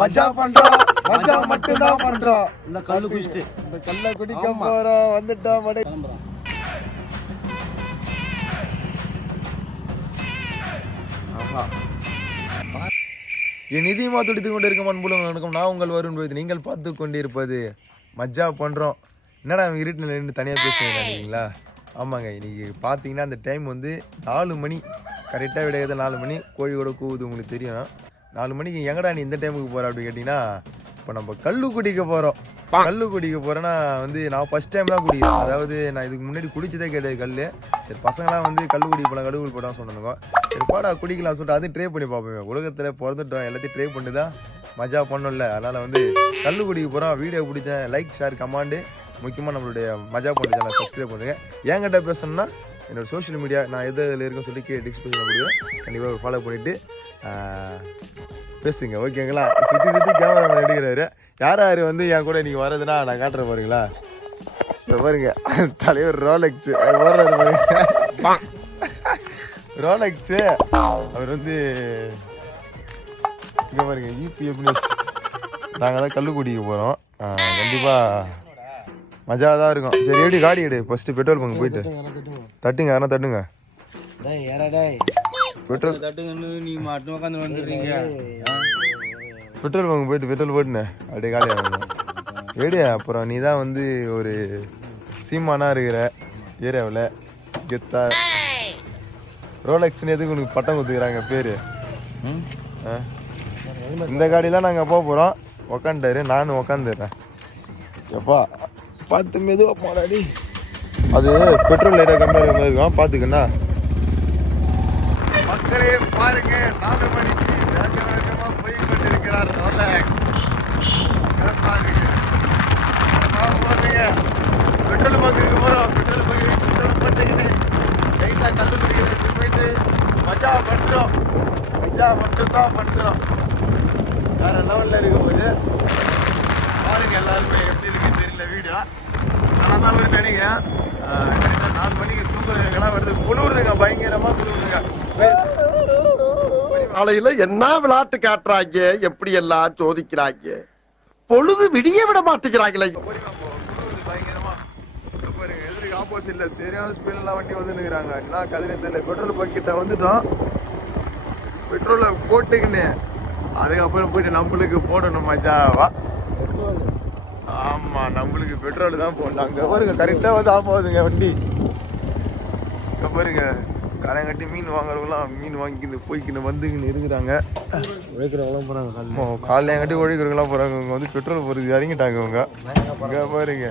மஜா பண்றோம், மஜா மட்டும்தான் பண்றோம். இந்த கல்லு குடிச்சிட்டு இந்த கல்ல குடிக்க போறோம். வந்துட்டோம் மடை. ஆஹா. என் நிதியமா துடித்து கொண்டு இருக்க மண்புலம் நடக்கும். நான் உங்கள் வரும் போது நீங்கள் பார்த்து கொண்டிருப்பது மஜா பண்றோம். என்னடா இருட்டில் நின்று தனியாக பேசுகிறேன் நினைக்கிறீங்களா? ஆமாங்க, இன்னைக்கு பார்த்தீங்கன்னா அந்த டைம் வந்து 4 மணி கரெக்டாக விடையாது. 4 மணி கோழி கூட கூவுது, உங்களுக்கு தெரியும். 4 மணிக்கு எங்கடா நீ இந்த டைமுக்கு போகிற அப்படின்னு கேட்டிங்கன்னா, இப்போ நம்ம கல்லு குடிக்க போகிறோம். கல்லு குடிக்க போகிறேன்னா வந்து நான் ஃபஸ்ட் டைம் தான் குடிக்கிறேன். அதாவது நான் இதுக்கு முன்னாடி குடிச்சதே கிடையாது கல். சரி பசங்களாம் வந்து கல்லு குடிக்க போகலாம், கடுகுள் போடான்னு சொன்னாங்க. சரி பாடா குடிக்கலாம் சொல்லிட்டு அதையும் ட்ரை பண்ணி பார்ப்போம். உலகத்தில் பிறந்துட்டோம், எல்லாத்தையும் ட்ரை பண்ணி தான் மஜா பண்ணல. அதனால் வந்து கல்லு குடிக்க போகிறோம். வீடியோ பிடிச்சேன் லைக் ஷேர் கமெண்டு, முக்கியமாக நம்மளுடைய மஜா பண்ணுற சேனல் சப்ஸ்கிரைப் பண்ணுங்கள். என்கிட்ட பேசணும்னா என்னோடய சோஷியல் மீடியா நான் எது இதில் இருக்குன்னு சொல்லி டிஸ்கிரிப்ஷனில் கொடுக்குறேன். கண்டிப்பாக ஃபாலோ பண்ணிவிட்டு பேசுங்க, ஓகேங்களா? சுற்றி சுற்றி கேமரா எடுக்கிறாரு. யார் வந்து என் கூட இன்றைக்கி வரதுன்னா நான் காட்டுறேன் பாருங்களா. பாருங்க தலைவர் ரோலெக்ஸு ஓடுறாரு பாருங்க. ரோலெக்ஸு அவர் வந்து இங்கே பாருங்க யூபிஎஃப் நியூஸ். நாங்கள் தான் கல்லு குடிக்க போகிறோம். கண்டிப்பாக மஜாவாக தான் இருக்கும். சரி எப்படி காடி எடு, ஃபஸ்ட்டு பெட்ரோல் பங்கு போயிட்டு தட்டுங்க. யாரா தட்டுங்க பெட்ரோல் தட்டுங்கன்னு நீ மட்டும் உட்காந்து வந்துடுறீங்க. பெட்ரோல் பங்கு போயிட்டு பெட்ரோல் போட்டுனே அப்படியே காலியாக ஏடியா. அப்புறம் நீ தான் வந்து ஒரு சீமானா இருக்கிற ஏரியாவில் கெத்தா. ரோலெக்ஸ்னு எதுக்கு உனக்கு பட்டம் கொடுத்துக்கிறாங்க பேர்? இந்த காடிலாம் நாங்கள் போக போகிறோம். உக்காண்டாரு, நானும் உக்காந்துடுறேன். எப்பா பார்த்து மெதுவாக போடாடி. அது பெட்ரோல் லைட்டாக கம்மியாக இருக்கிற மாதிரி இருக்கும், பார்த்துக்கண்ணா. மக்களே பாருங்க, 4 மணிக்கு வேக வேகமாக போய் கொண்டிருக்கிறார் ரோலெக்ஸ். போதுங்க, பெட்ரோல் பங்குக்கு போகிறோம். பெட்ரோல் போட்டுக்கிட்டு லைட்டாக கல்லு குடிக்கிறதுக்கு போயிட்டு மஜா பண்ணுறோம். மஜா மட்டும்தான் பண்ணுறோம். வேற லெவலில் இருக்கும் போது பாருங்க. எல்லாருமே எப்படி இருக்குன்னு தெரியல வீடியோ. ஆனால் தான் ஒரு நினைக்கிறேன். 4 மணிக்கு தூக்கம் வருது. குளிருதுங்க, பயங்கரமாக குளிருதுங்க. காலையில என்ன விளையாட்டு காட்டுறாங்க, எப்படி எல்லாம் சோதிக்கிறாங்க. பொழுது விடிய விட மாட்டேங்கிறாங்களே. பயங்கரமா பாருங்க. எதிர்க்கு ஆப்போசிட்ல சரியான ஸ்பீட்லாம் வண்டி வந்துருக்குறாங்க. என்ன கதையில தெரியல. பெட்ரோல் பக்கிட்ட வந்துட்டோம். பெட்ரோலை போட்டுக்கின்னு அதுக்கப்புறம் போயிட்டு நம்மளுக்கு போடணும் மஜாவா. ஆமா, நம்மளுக்கு பெட்ரோல் தான் போடணும். அங்கே பாருங்க கரெக்டாக வந்து ஆஃப் ஆகுதுங்க வண்டி. இங்கே பாருங்க களையங்கட்டி மீன் வாங்குறவங்களாம் மீன் வாங்கிக்கின்னு போய்க்கின்னு வந்துக்கின்னு இருக்கிறாங்க. உழைக்கிறவங்களாம் போகிறாங்க. காலையங்கட்டி உழைக்கிறவங்களாம் போகிறாங்க. இவங்க வந்து பெட்ரோல் போகிறது இறங்கிட்டாங்க. இவங்க இங்கே பாருங்க.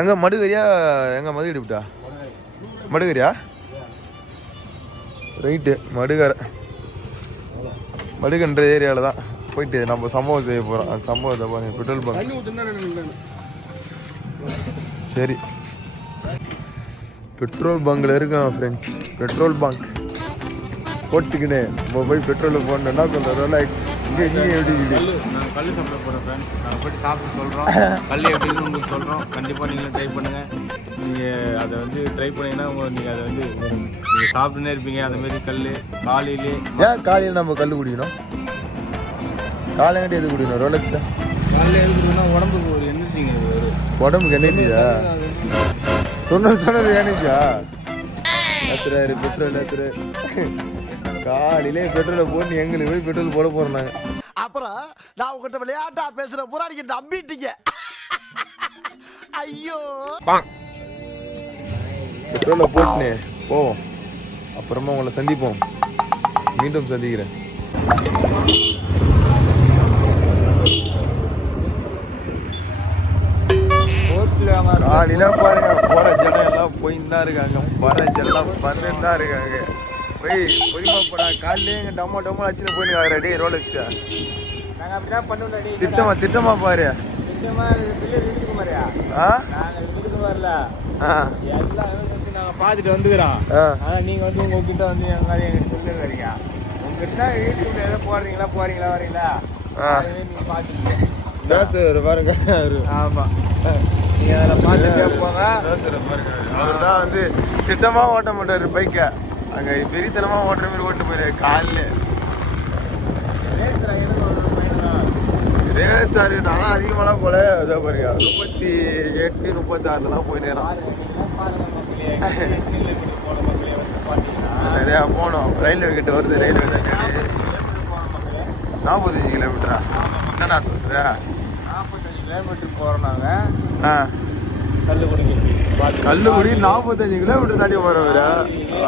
எங்க மடுகரியா? எங்க மதுகடி விட்டா மடுகரியா? ரைட்டு, மடுகன்ற ஏரியாவில் தான் போயிட்டு நம்ம சம்பவம் செய்ய போகிறோம். அந்த சம்பவத்தை பாருங்க. Petrol bunk. சரி, பெட்ரோல் பங்கில் இருக்கேன் ஃப்ரெண்ட்ஸ். பெட்ரோல் பங்க் போட்டுக்கினே நம்ம போய் பெட்ரோலில் போடணும். என்ன சொல்கிறேன் ரோலெக்ஸ்? இங்கே நீங்கள் எப்படி நாங்கள் கல் சாப்பிட போகிறோம் ஃப்ரெண்ட்ஸ். நாங்கள் போய்ட்டு சாப்பிட சொல்கிறோம். கல் எப்படின்னு உங்களுக்கு சொல்கிறோம். கண்டிப்பாக நீங்களும் ட்ரை பண்ணுங்கள். நீங்கள் அதை வந்து ட்ரை பண்ணிங்கன்னா நீங்கள் அதை வந்து நீங்கள் சாப்பிட்டுனே இருப்பீங்க. அந்தமாரி கல் காலையிலே. ஏன் காலையில் நம்ம கல் குடிக்கணும்? காலையங்கட்டி எது குடிக்கணும் ரோலெக்ஸா? காலையில் எழுதுனா உடம்புக்கு ஒரு எனர்ஜிங்க. உடம்புக்கு எனர்ஜியா? சொன்னது எனர்ஜியா? ஏத்துறாரு பெட்ரோல் ஏத்துறாரு. காலையிலே பெட்ரோலை போட்டு எங்களுக்கு போய் பெட்ரோல் போட போறோம் நாங்க. அப்புறம் நான் உங்ககிட்ட விளையாட்டா பேசுற புறாடிக்கு நம்பிட்டீங்க. ஐயோ, பெட்ரோலை போட்டுனே போவோம். அப்புறமா உங்களை சந்திப்போம். மீண்டும் சந்திக்கிறேன். காலையில பாருங்க போற ஜனம் எல்லாம் போயின்னு தான் இருக்காங்க. வர ஜனம் வந்துட்டு தான் இருக்காங்க. போய் பொறிமா போடா. காலையிலே எங்க டம்மா அச்சுன்னு போயின்னு ரெடி ரோலெக்ஸ். திட்டமா பாரு. பார்த்துட்டு வந்துக்கிறோம். நீங்க வந்து உங்ககிட்ட வந்து எங்க சொல்லுங்க. உங்ககிட்ட யூடியூப்ல ஏதோ போறீங்களா வரீங்களா நீங்க பாத்துட்டு பாருங்க. ஆமா, நீங்க அதில் பார்த்து கேட்பாங்க. அவர் தான் வந்து திட்டமா ஓட்ட மாட்டாரு பைக்கை. அங்கே பெரியத்தனமா ஓட்டுற மாதிரி ஓட்டு போயிரு. காலில் 36 நானும் அதிகமாலாம் போல அதே பாருங்க 38 36 தான் போய் நேரம் நிறையா போனோம். ரயில்வே கிட்ட வருது, ரயில்வே தாண்டி 45 கிலோமீட்டரா? என்னண்ணா சொல்ற? 45 கிலோமீட்டர் போகிறோம் நாங்கள். ஆ கல்லுக்குடி 45 கிலோமீட்டர் தாண்டி போறவரா?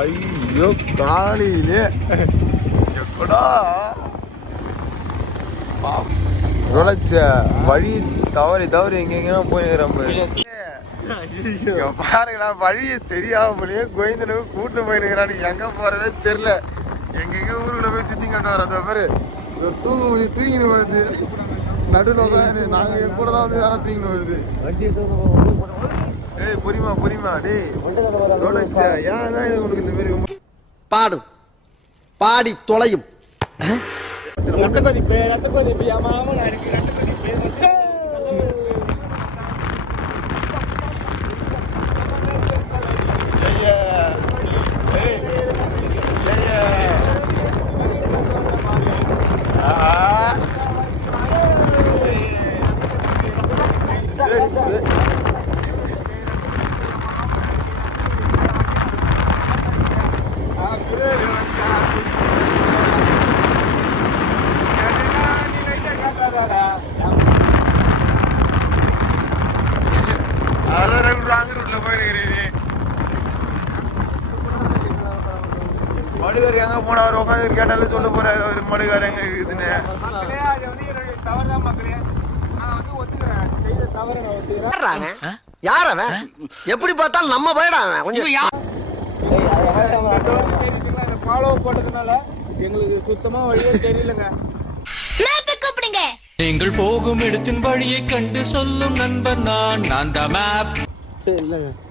ஐயோ காலையிலே எப்படா நுழைச்ச வழி தவறி எங்கெங்க போயிருக்கிறோம் பாருங்களா. வழியை தெரியாமலேயே கோயந்தனுக்கு கூட்டு போயிருக்கிறான்னு எங்க போறதே தெரியல. எங்கெங்க ஊருக்குள்ள போய் சுத்தி கண்டு வர அந்த மாதிரி ஒரு தூங்கின்னு வருது நடுவில் உட்காந்து. நாங்க கூட தான் வந்து யாரும் தூங்கின்னு வருது. ஏய் பொறிமா டேய் நுழைச்ச ஏன் தான் இது உனக்கு இந்த மாதிரி பாடும் பாடி தொலையும் மடுகார் எங்க போனவர் உட்காந்து கேட்டாலும் சொல்ல போறாரு அவர் மடுகார் எங்க இருக்குதுன்னு. யார் அவன்? எப்படி பார்த்தாலும் நம்ம போயிடான் கொஞ்சம் ஃபாலோ போட்டதுனால எங்களுக்கு சுத்தமா வழியே தெரியலங்க. நீங்கள் போகும் இடத்தின் வழியை கண்டு சொல்லும் நண்பன் நான் தான் மேப்.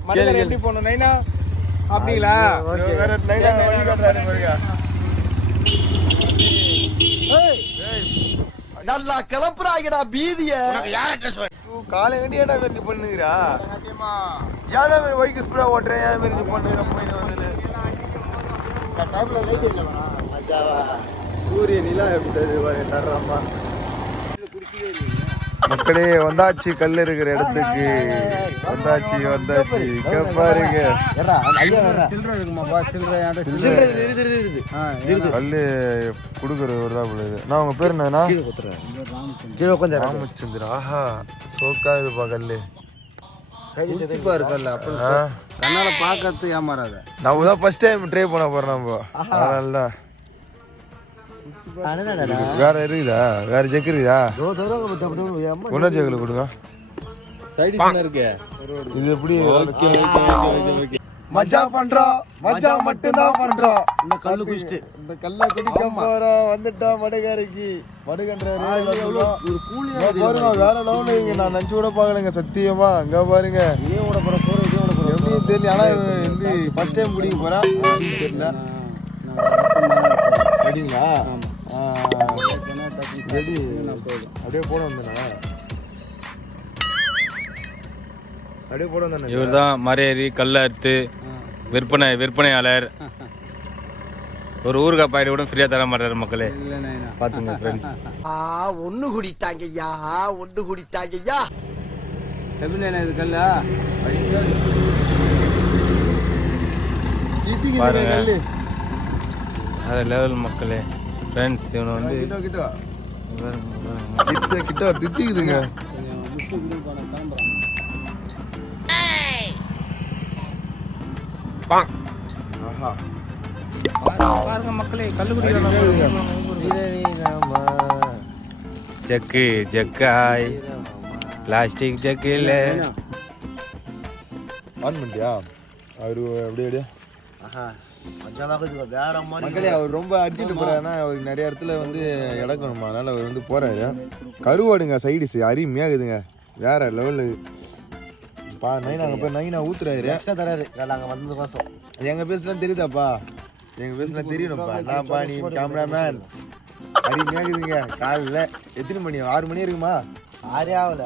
மதுரை எப்படி போகணும் நைனா? அப்படிங்களா? நல்லா கிளப்புறாங்கடா பீதிய. காலை கட்டி ஏடா மாரி நீ பண்ணுகிறா? ஏன் தான் மாரி பைக் ஸ்பீடா ஓட்டுறேன்? ஏன் மாரி நீ பண்ணுகிற போயிட்டு வந்து சூரிய நிலா எப்படி தர்றம்மா. மக்களே வந்தாச்சு, கல் இருக்கிற இடத்துக்கு வந்தாச்சு. இங்க பாருங்க கல்லு குடுக்கறது தான் போடுது. நான் உங்க பேர் என்னன்னா? ராமச்சந்திர. ஆஹா சோக்கா இதுப்பா கல்லு. கண்ணால பாக்கிறது ஏமாறாத. நம்ம தான் ஃபர்ஸ்ட் டைம் ட்ரை பண்ண போறோம் நம்ம. அதனாலதான். வேற இருக்குதா? வேற ஜெக் இருக்குதா? ஒன்னர் ஜெக்கில் கொடுங்க. இது எப்படி மஜா பண்றோம்? மஜா மட்டும்தான் பண்றோம். இந்த கல்லை குடிக்க போறோம். வந்துட்டா மடுகாரிக்கு. மடுகன்றாரு பாருங்க. வேற லெவல்ல இங்க நான் நினைச்சு கூட பாக்கலங்க சத்தியமா. அங்க பாருங்க எப்படி தெரியல. ஆனா வந்து ஃபர்ஸ்ட் டைம் குடிக்க போறேன் தெரியல. அப்படிங்களா? அப்படியே போட வந்தேண்ணா. அப்படியே போட வந்தேன். இவர் தான் மறையேறி கல்ல அறுத்து விற்பனையாளர். ஒரு ஊருக்கா பாயிட்டு கூட ஃப்ரீயா தர மாட்டாரு மக்களே. பாத்துங்க ஃப்ரெண்ட்ஸ். ஒண்ணு குடித்தாங்கய்யா எப்படி இது கல்ல பாருங்க. அது லெவல் மக்களே. ஃப்ரெண்ட்ஸ் இவனை வந்து கிட்ட திட்டிக்குதுங்க. பாருங்க மக்களே கல்லுக்குடி ஜக்காய் பிளாஸ்டிக் ஜக்கு இல்ல. ஆன் பண்ணிட்டியா? அவரு அப்படியே மக்களே அவர் ரொம்ப அடிச்சுட்டு போறாருன்னா அவருக்கு நிறைய இடத்துல வந்து இடக்கணுமா. அதனால அவர் வந்து போறாரு. கருவாடுங்க சைடிஸ் அருமையாகுதுங்க. வேற லெவலு. நைனா அங்கே போய் நைனா ஊத்துறாரு. நாங்க வந்தது மாசம் எங்க பேசலாம் தெரியுதாப்பா? எங்க பேசலாம் தெரியணும்ப்பா. நான்ப்பா நீ கேமராமேன். அருமையாகுதுங்க. காலையில் எத்தனை மணி? 6 மணி இருக்குமா? 6 ஆகல.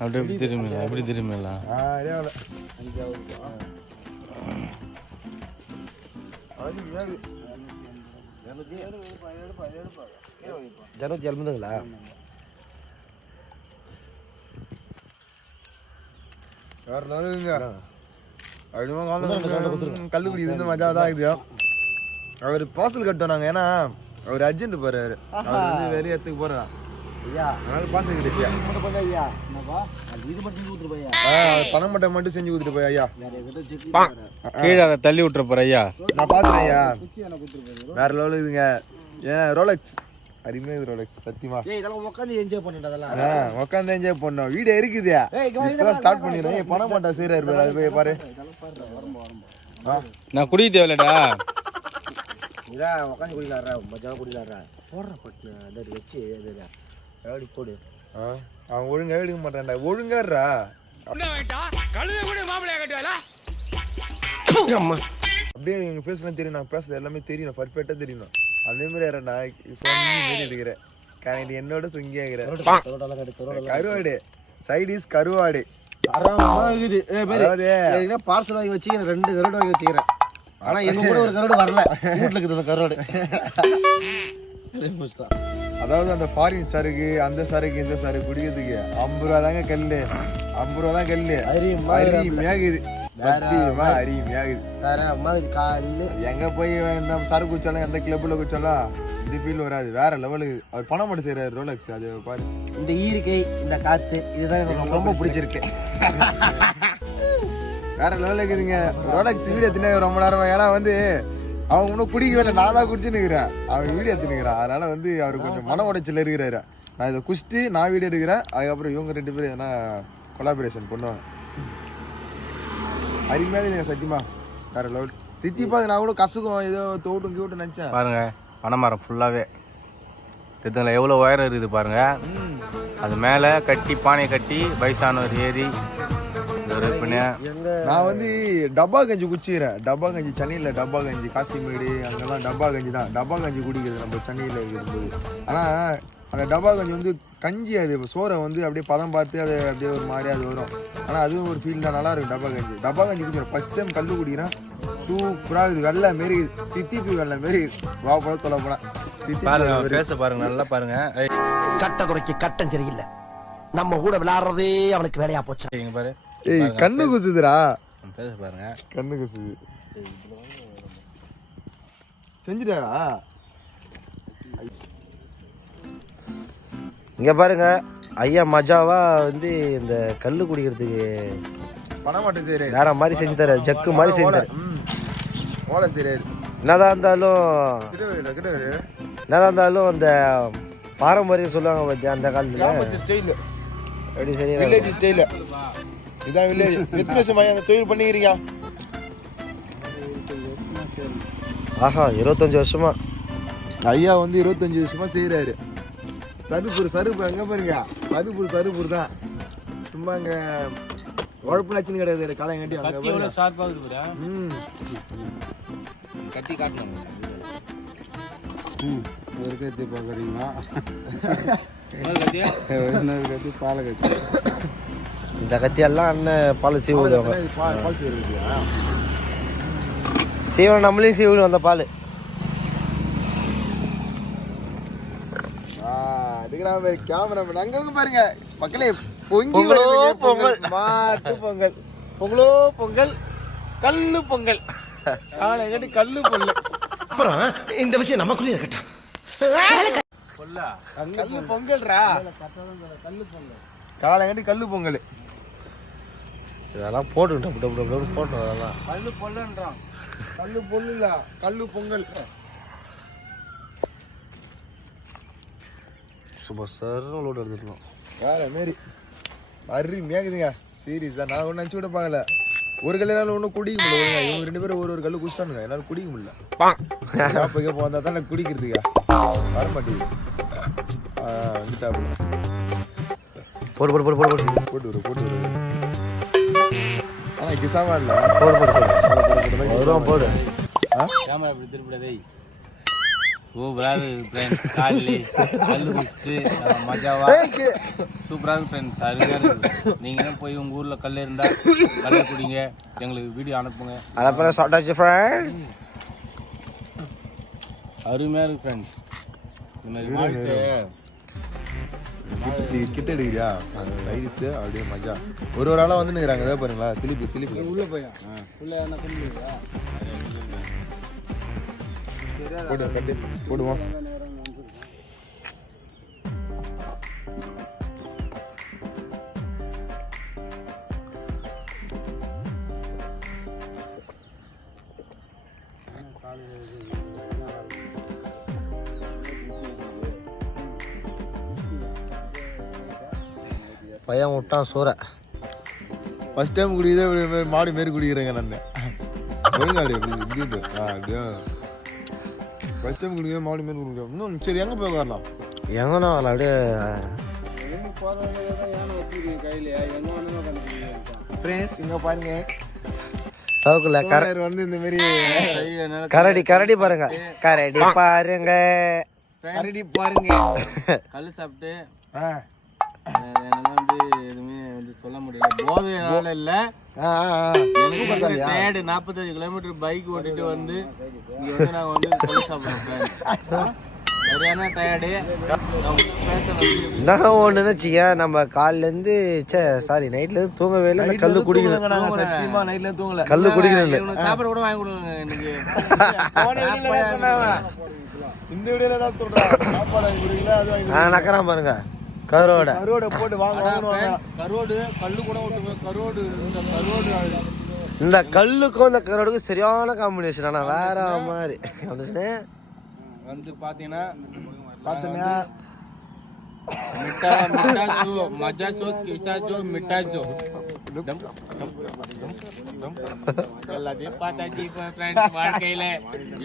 அப்படி எப்படி திரும்பல? எப்படி திரும்பல? 6 ஆகல. ஜனவரி 70ங்களா? வேற லெவலுங்க. கல்லுக்குடி இது மஜா தான் இருக்குது. அவர் பார்சல் கட்டோம் நாங்கள், ஏன்னா அவர் அர்ஜென்ட் போறாரு, அவர் வந்து வெளியே இடத்துக்கு போறாரு. அதனால பார்சல் கிடைச்சியா பணம் மட்டும் செஞ்சு கொடுத்துட்டு போய் ஐயா. கீழே அதை தள்ளி விட்டுற போற ஐயா. நான் பாத்துறேன் ஐயா. வேற லெவல் இதுங்க. ஏன் ரோலெக்ஸ் அருமையா இது ரோலெக்ஸ் சத்தியமா. உட்காந்து என்ஜாய் பண்ணோம். வீடியோ இருக்குது, இப்பதான் ஸ்டார்ட் பண்ணிடுறோம். பணம் மாட்டா செய்யறாரு பாரு, அது போய் பாரு. நான் குடி தேவையில்லடா. உட்காந்து குடிக்கலாடுறா, மஜாவா குடிக்கலாடுறா. போடுற பட்டு அதை வச்சு எப்படி போடு. அவன் ஒழுங்கா எடுக்க மாட்டான்டா, ஒழுங்காடுறா. அப்படியே எங்க பேசுனா தெரியும், நான் பேசுறது எல்லாமே தெரியும், பர்ஃபெக்டா தெரியும். அதே மாதிரி நான் சொல்லி இருக்கிறேன். கரெக்ட், என்னோட சுங்கி ஆகிறேன். கருவாடு சைடிஸ் கருவாடு பார்சல் வாங்கி வச்சுக்கிறேன். 2 கருவாடு வாங்கி வச்சுக்கிறேன். ஆனா எங்க கூட ஒரு கருவாடு வரல, வீட்டுல இருக்குது கருவாடு. அதாவது அந்த ஃபாரின் சரக்கு, அந்த சரக்கு, இந்த சரக்கு குடிக்கிறதுக்கு 50 ரூபா தாங்க கல்லு. 50 ரூபா தான் கல்லு. அருமையாகுது, சத்தியமா அருமையாகுது. எங்க போய் நம்ம சரக்கு குச்சாலும், எந்த கிளப்ல குச்சாலும் இந்த ஃபீல் வராது. வேற லெவலுக்கு அவர் பணம் மட்டும் செய்யறாரு ரோலெக்ஸ். அது பாரு, இந்த ஈர்க்கை, இந்த காத்து, இதுதான் எனக்கு ரொம்ப பிடிச்சிருக்கு. வேற லெவலுக்கு இருக்குதுங்க ரோலெக்ஸ். வீடியோ தின ரொம்ப நேரம், ஏன்னா வந்து அவன் இன்னும் குடிக்கவே இல்லை, நான் தான் குடிச்சுன்னு இருக்கிறேன். அவன் வீடியோ எடுத்துனுக்கிறான். அதனால வந்து அவர் கொஞ்சம் மன உடைச்சல் இருக்கிறாரு. நான் இதை குடிச்சிட்டு நான் வீடியோ எடுக்கிறேன். அதுக்கப்புறம் இவங்க 2 பேரும் எதனா கொலாபரேஷன் பண்ணுவாங்க. அருமையாக இல்லைங்க சத்தியமா, வேற லெவல். தித்திப்பா நான் கூட கசுக்கும் ஏதோ தோட்டும் கீட்டும் நினச்சேன். பாருங்க பனைமரம் ஃபுல்லாகவே திட்டத்தில் எவ்வளோ உயரம் இருக்குது பாருங்க. அது மேலே கட்டி பானையை கட்டி வயசானவர் ஏறி நான் வந்து டப்பா கஞ்சி குடிச்சுக்கிறேன். டப்பா கஞ்சி சென்னையில், டப்பா கஞ்சி காசிமேடு அங்கெல்லாம் டப்பா கஞ்சி தான். டப்பா கஞ்சி குடிக்கிறது நம்ம சென்னையில் இருக்கும்போது. ஆனால் அந்த டப்பா கஞ்சி வந்து கஞ்சி, அது சோறை வந்து அப்படியே பதம் பார்த்து அது அப்படியே ஒரு மாதிரி அது வரும். ஆனால் அதுவும் ஒரு ஃபீல் தான், நல்லா இருக்கும். டப்பா கஞ்சி குடிக்கிறேன். ஃபர்ஸ்ட் டைம் கல் குடிக்கிறேன். சூப்பராக இருக்குது. வெள்ளை மாரி தித்திப்பு, வெள்ளை மாரி வா போல சொல்ல போனேன். பேச பாருங்க, நல்லா பாருங்க. கட்ட துறைக்கு கட்டம் சரியில்லை, நம்ம கூட விளையாடுறதே அவனுக்கு வேலையா போச்சு. பாரு, ஏய் கண்ணு குசுதுடா. பேச பாருங்க, கண்ணு குசுது. செஞ்சுட்டாடா. இங்க பாருங்க ஐயா, மஜாவா வந்து இந்த கல்லு குடிக்கிறதுக்கு பணம் மட்டும் செய்யறாரு. வேற மாதிரி செஞ்சு தர, ஜக்கு மாதிரி செஞ்சு தர. ஓலை செய்யறாரு. என்னதான் இருந்தாலும் அந்த பாரம்பரியம் சொல்லுவாங்க பத்தியா, அந்த காலத்துல ஸ்டைல் எப்படி சரி வில்லேஜ் ஸ்டைல். இதான் வில்லேஜ். எத்தனை வருஷமா அந்த தொழில் பண்ணிக்கிறீங்க? ஆஹா, 25 வருஷமா. ஐயா வந்து 25 வருஷமா செய்யறாரு. சருப்பு எங்க பாருங்க, சருப்பு தான். சும்மா இங்க உழப்பு லட்சணம் கிடையாது. காலங்காட்டி கட்டி காட்டணும். இந்த கத்தியெல்லாம் அண்ணன் பால் சீவுடுவாங்க. பால் செய்யறதுயா? சீவன் நம்மளையும் சீவுடு வந்த பால். கேமரா அங்க பாருங்க மக்களே. பொங்கலோ பொங்கல், மாட்டு பொங்கல், பொங்கலோ பொங்கல், கல்லு பொங்கல். காலங்காட்டி கல்லு பொங்கல். அப்புறம் இந்த விஷயம் நமக்குள்ளே இருக்கட்டும். கல்லு பொங்கல்ரா, காலங்காட்டி கல்லு பொங்கல். இதெல்லாம் போட்டுக்கிட்டோம், போட்டோம். அதெல்லாம் கல்லு பொல்லுன்றான். கல்லு பொல்லு இல்ல, கல்லு பொங்கல். சும்மா சரோட எடுத்துட்டோம். வேற மாரி அருமையாக்குதுங்க. சீரியஸ் தான். நான் ஒன்று நினச்சி கூட பார்க்கல. ஒரு கல்யாணம் ஒன்றும் குடிக்க முடியல. இவங்க 2 பேரும் ஒரு கல்லு குடிச்சிட்டானுங்க. என்னால் குடிக்க முடியல. கேப்ப வந்தால் தான் நான் குடிக்கிறதுக்கா வர மாட்டேங்குது. வந்துட்டாப்புல போட்டு போட்டு ஆனால் கிசாமா இல்லை. போடு. கேமரா இப்படி திருப்பிடவே சூப்பராக ஃப்ரெண்ட்ஸ். காலையில் கல் குடிச்சிட்டு மஜாவா சூப்பராக ஃப்ரெண்ட்ஸ். அருமையாக இருக்குது. நீங்களும் போய் உங்கள் ஊரில் கல் இருந்தால் கல்லை குடிங்க, எங்களுக்கு வீடியோ அனுப்புங்க. அப்புறம் சாப்பிட்டாச்சு ஃப்ரெண்ட்ஸ். அருமையாக இருக்குது ஃப்ரெண்ட்ஸ். இந்த மாதிரி வாழ்க்கை கிட்ட எடுக்கிறியா சைடிஸ் அப்படியே மஜா ஒரு ஆளா வந்து நிற்கிறாங்க ஏதாவது பாருங்களா திருப்பி உள்ள போயா உள்ள என்ன கும்பிடுவா போடு கட்டு போடுவோம் பையன் விட்டான் சூறை ஃபர்ஸ்ட் டைம் குடிக்கிறதே மாடு மாரி குடிக்கிறேங்க நான் ஒழுங்காடு இப்படி அப்படியா ஃபர்ஸ்ட் டைம் குடிக்கிறதே மாடு மாரி குடிக்கிறேன் இன்னும் சரி எங்கே போய் வரலாம் எங்கண்ணா அப்படியே ஃப்ரெண்ட்ஸ் இங்கே பாருங்க தவுக்குள்ள வந்து இந்த மாதிரி கரடி பாருங்க கரடி பாருங்க கரடி பாருங்க கல் சாப்பிட்டு எனக்கு வந்து எதுவுமே வந்து சொல்ல முடியல போதையினால இல்ல டயர்டு 45 கிலோமீட்டர் பைக் ஓட்டிட்டு வந்து இங்க வந்து நாங்க வந்து கல் சாப்பிடுறோம் சரியான டயர்டு நான் ஒன்று நினச்சிங்க நம்ம காலிலேருந்து சாரி நைட்லேருந்து தூங்கவே இல்லை கல் குடிக்கணும் சத்தியமா நைட்ல தூங்கல கல் குடிக்கணும் சாப்பாடு கூட வாங்கி கொடுங்க இன்னைக்கு இந்த வீடியோல தான் சொல்றேன் சாப்பாடு வாங்கி குடிக்கல அது வாங்கி நக்கறான் பாருங்க கரோட போட்டு வாங்க கரோடு கல்லு கூட விட்டுங்க கரோடு இந்த கல்லுக்கும் இந்த கரோடுக்கும் சரியான காம்பினேஷன் ஆனால் வேற மாதிரி வந்து பாத்தீங்கன்னா எல்லாத்தையும் பார்த்தாச்சு ஃப்ரெண்ட்ஸ் வாழ்க்கையில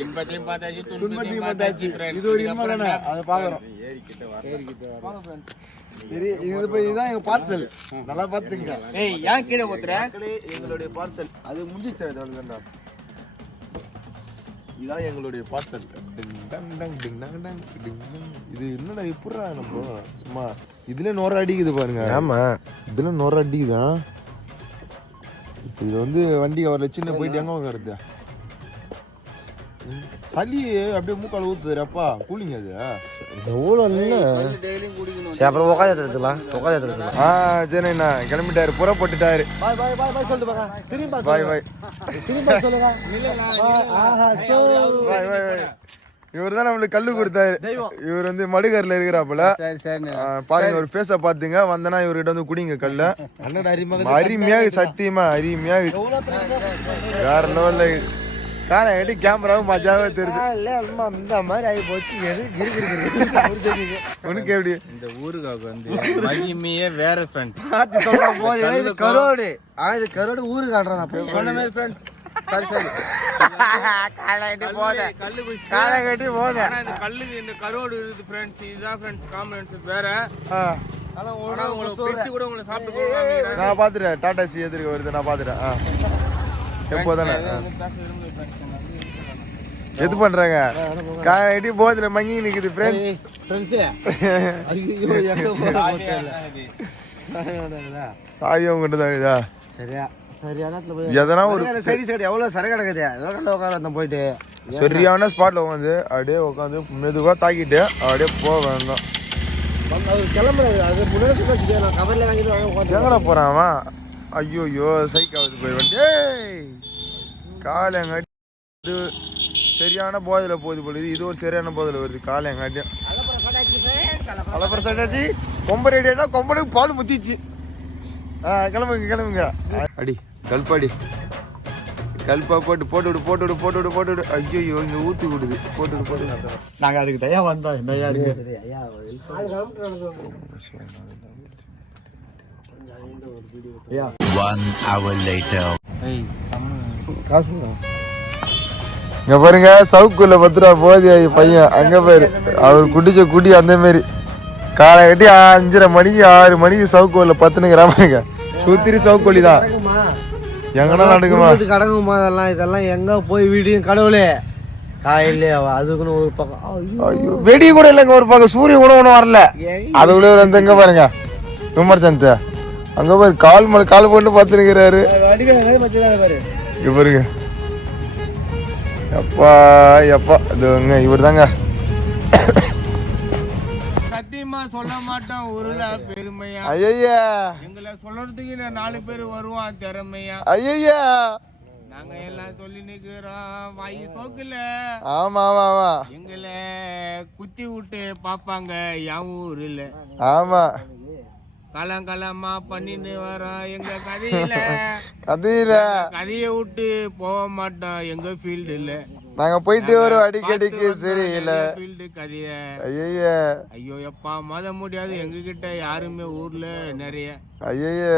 இன்பத்தையும் பார்த்தாச்சு துன்பத்தையும் பார்த்தாச்சு இது ஒரு இன்பம் தானே அதை பாக்குறோம் சரி இதுதான் எங்க பார்சல் நல்லா பாத்துங்க ஏய் ஏன் கீழே ஊத்துற எங்களுடைய பார்சல் அது முடிஞ்சிச்சு இதான் எங்களுடைய பார்சல் இது என்னடா எப்படா நம்ம சும்மா இதுல நோர அடிக்குது பாருங்க ஆமா இதுல நோர அடிக்குதான் இப்போ இது வந்து வண்டி அவர்ல சின்ன போயிட்டு எங்க உட்காருது சளி அப்படியே மூக்கால ஊத்துறப்பா கூலிங் அது அப்புறம் உட்காந்துலாம் சரிண்ணா கிளம்பிட்டாரு புறப்பட்டுட்டாரு பாய் பாய் இவர் தான் நம்மளுக்கு கல்லு கொடுத்தாரு இவர் வந்து மடுகர்ல இருக்கிறாப்புல பாருங்க ஒரு பேச பாத்துங்க வந்தனா இவர்கிட்ட வந்து குடிங்க கல்ல அருமையாக சத்தியமா அருமையாக வேற லெவல்ல காலை கட்டி கேமராவும் மஜாவே தெரியுது இந்த மாதிரி ஆகி போச்சு உனக்கு எப்படி இந்த ஊருக்காவுக்கு வந்து மகிமையே வேற ஃப்ரெண்ட்ஸ் கரோடு இது கரோடு ஊருக்கு காட்டுறேன் சொன்ன மாதிரி ஃப்ரெண்ட்ஸ் இந்த கரோடு இருக்குது ஃப்ரெண்ட்ஸ் இதுதான் ஃப்ரெண்ட்ஸ் காம்பனன்ஸ் வேற கூட உங்களை சாப்பிட்டு நான் பாத்துட்டேன் டாடா சி எதிர்க்க வருது நான் பாத்துட்டேன் எப்போதானே எது பண்றாங்க காயடி போதுல மங்கி நிக்குது ஃப்ரெண்ட்ஸ் சாவி உங்ககிட்ட தான் இதா எதனா ஒரு எவ்வளவு சரக்கு கிடக்குது எல்லாம் உட்கார போயிட்டு சரியான ஸ்பாட்ல உட்காந்து அப்படியே உட்காந்து மெதுவா தாக்கிட்டு அப்படியே போக வேண்டாம் கிளம்புறது அது முன்னாடி நான் கவர்ல வாங்கிட்டு எங்கடா போறான் அவன் ஐயோ சைக்காவது போய் வந்து காலங்காட்டி சரியான போதையில போகுது பொழுது இது ஒரு சரியான போதையில வருது காலங்காட்டியும் அலப்பற சட்டாச்சு கொம்ப ரெடியா கொம்பனுக்கு பால் முத்திச்சு கிளம்புங்க அடி கல்பாடி கல்பா போட்டு ஐயோ இங்க ஊத்தி விடுது போட்டு நாங்க அதுக்கு தயா வந்தோம் என்னையா இருக்கு இங்க பாருங்க சவுக்குள்ள 10 ரூபா போதியா பையன் அங்க பாரு அவர் குடிச்ச குடி அந்த மாதிரி காலை கட்டி 5:30 மணிக்கு 6 மணிக்கு சவுக்குள்ள 10 கிராமங்க சுத்திரி சவுக்கோழி தான் எங்கன்னா நடக்குமா கடங்குமா இதெல்லாம் எங்க போய் வீடியும் கடவுளே காயிலே அதுக்குன்னு ஒரு பக்கம் ஐயோ வெடி கூட இல்லைங்க ஒரு பக்கம் சூரியன் கூட ஒன்றும் வரல அதுக்குள்ளே வந்து எங்க பாருங்க விமர்சனத்தை அங்க பாரு கால் போட்டு பார்த்துருக்கிறாரு இங்க பாருங்க எப்பா இதுங்க இவர் தாங்க சத்தியமா சும்மா சொல்ல மாட்டோம் ஊருல பெருமையா. ஐயா எங்களை சொல்றதுக்கு 4 பேர் வருவான் திறமையா. ஐயா நாங்க எல்லாம் சொல்லி நிக்கிறோம் வாயு சோக்குல. ஆமா ஆமா ஆமா எங்களை குத்தி விட்டு பாப்பாங்க என் ஊர்ல. ஆமா கலமா பண்ணிட்டு வரோம் எங்க கதையில. கதையை விட்டு போக மாட்டோம் எங்க ஃபீல்டுல. நாங்க போயிட்டு வரோம் அடிக்கடிக்கு. சரியில்ல ஃபீல்டு கதைய. ஐயா ஐயோ எப்பா மத முடியாது எங்க கிட்ட யாருமே ஊர்ல நிறைய. ஐயா